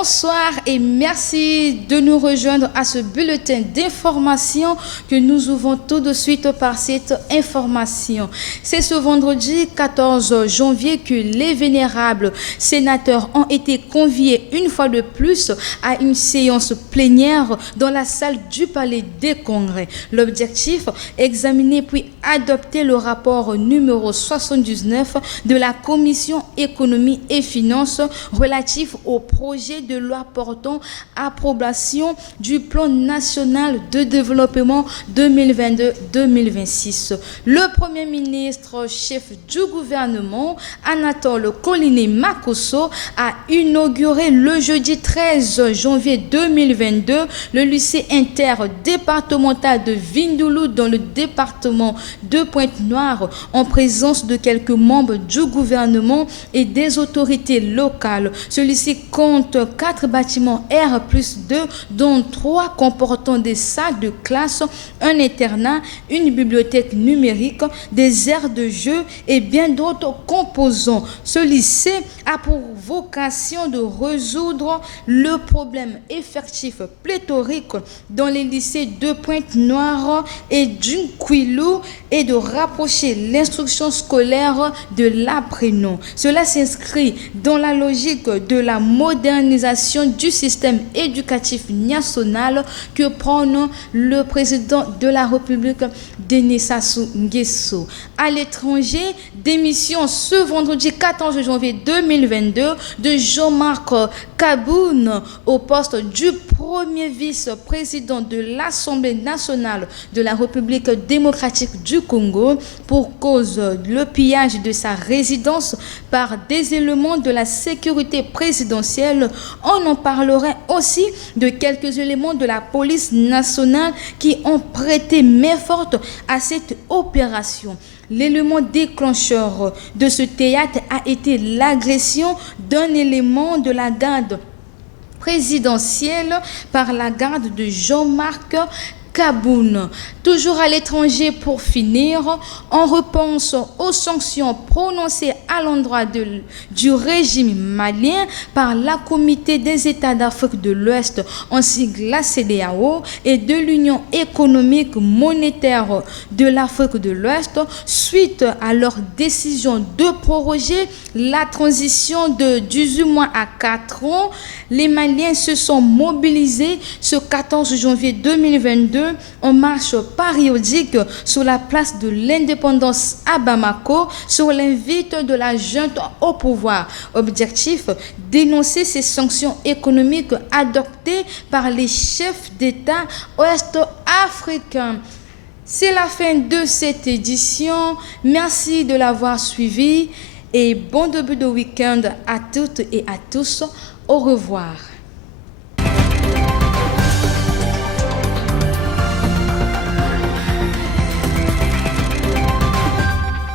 Bonsoir et merci de nous rejoindre à ce bulletin d'information que nous ouvrons tout de suite par cette information. C'est ce vendredi 14 janvier que les vénérables sénateurs ont été conviés une fois de plus à une séance plénière dans la salle du Palais des Congrès. L'objectif, examiner puis adopter le rapport numéro 79 de la Commission économie et finances relatif au projet de loi portant approbation du plan national de développement 2022-2026. Le Premier ministre, chef du gouvernement, Anatole Koliné-Makosso, a inauguré le jeudi 13 janvier 2022 le lycée interdépartemental de Vindoulou dans le département de Pointe-Noire en présence de quelques membres du gouvernement et des autorités locales. Celui-ci compte 4 bâtiments R+2, dont 3 comportant des salles de classe, un internat, une bibliothèque numérique, des aires de jeu et bien d'autres composants. Ce lycée a pour vocation de résoudre le problème effectif pléthorique dans les lycées de Pointe-Noire et d'Unquilou et de rapprocher l'instruction scolaire de l'apprenant. Cela s'inscrit dans la logique de la modernisation du système éducatif national que prône le président de la République, Denis Sassou Nguesso. À l'étranger, démission ce vendredi 14 janvier 2022 de Jean-Marc Kaboun au poste du premier vice-président de l'Assemblée nationale de la République démocratique du Congo pour cause le pillage de sa résidence par des éléments de la sécurité présidentielle. On en parlerait aussi de quelques éléments de la police nationale qui ont prêté main forte à cette opération. L'élément déclencheur de ce théâtre a été l'agression d'un élément de la garde présidentielle par la garde de Jean-Marc Kaboun. Toujours à l'étranger pour finir, on repense aux sanctions prononcées à l'endroit du régime malien par la Comité des États d'Afrique de l'Ouest, en sigle la CEDEAO, et de l'Union économique monétaire de l'Afrique de l'Ouest suite à leur décision de proroger la transition de 18 mois à 4 ans. Les Maliens se sont mobilisés ce 14 janvier 2022 en marche périodique sur la place de l'Indépendance à Bamako sur l'invite de la junte au pouvoir. Objectif, dénoncer ces sanctions économiques adoptées par les chefs d'État ouest-africains. C'est la fin de cette édition. Merci de l'avoir suivi et bon début de week-end à toutes et à tous. Au revoir.